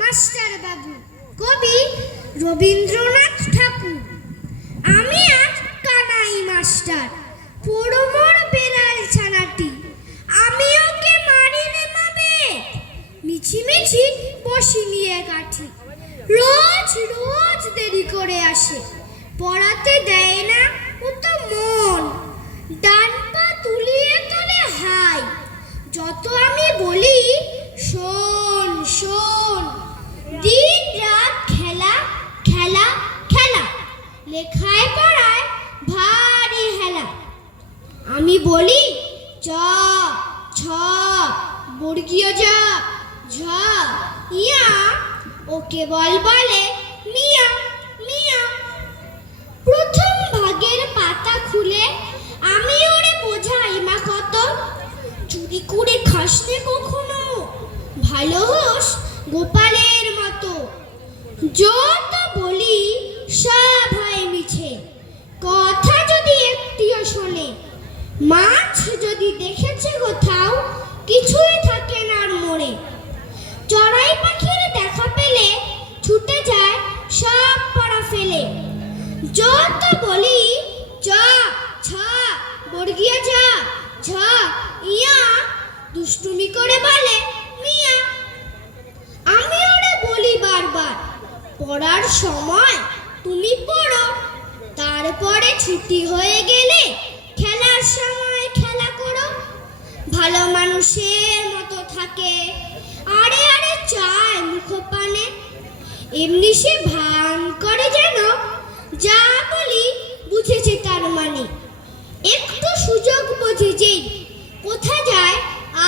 Master বাবু, কবি রবীন্দ্রনাথ ঠাকুর। আমি আজ কানাই মাস্টার, পোড়োমোর বেড়াল ছানাটি। আমি ওকে মারি রে মাবে, মিছিমিছি বসি নিয়ে কাঠি। রোজ রোজ দেরি করে আসে, পড়াতে দেয় না ও তো মন। ডান পা তুলিয়ে তোলে হাই, যত আমি বলি শোন শোন। দিন রাত খেলা খেলা খেলা, লেখায় পড়ায় ভারী হেলা। আমি বলি চ ছ বর্গীয় জ ঝ ইয়া, ও কেবল বলে মিয়া মিয়া। প্রথম ভাগের পাতা খুলে আমি ওরে বোঝাই মা কত, চুরি করে খাসনে কখনো, ভালো হোস গোপালের মতো। যত বলি সব হয় মিছে, কথা যদি একটিও শোনে। মাছ যদি দেখেছে কোথাও, কিছুই থাকে না আর মরে। চড়াই পাখির দেখা পেলে ছুটে যায় সব পড়া ফেলে। যত বলি চ ছ বর্গীয় জ ঝ ইয়া, দুষ্টুমি করে বলে মিয়া। আমি ওরে বলি বারবার, পড়ার সময় তুমি পড়ো, তারপরে ছুটি হয়ে গেলে খেলার সময় খেলা করো। ভালো মানুষের মতো থাকে, আরে আরে চায় মুখপানে। এমনি সে ভান করে যেন যা বলি বুঝেছে তার মানে। একটু সুযোগ বোঝে যেই, কোথা যায়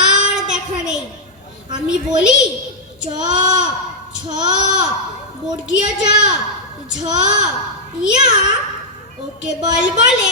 আর দেখা নেই। আমি বলি চ ছ বর্গীয় জ ঝ ইয়া, ও কেবল বলে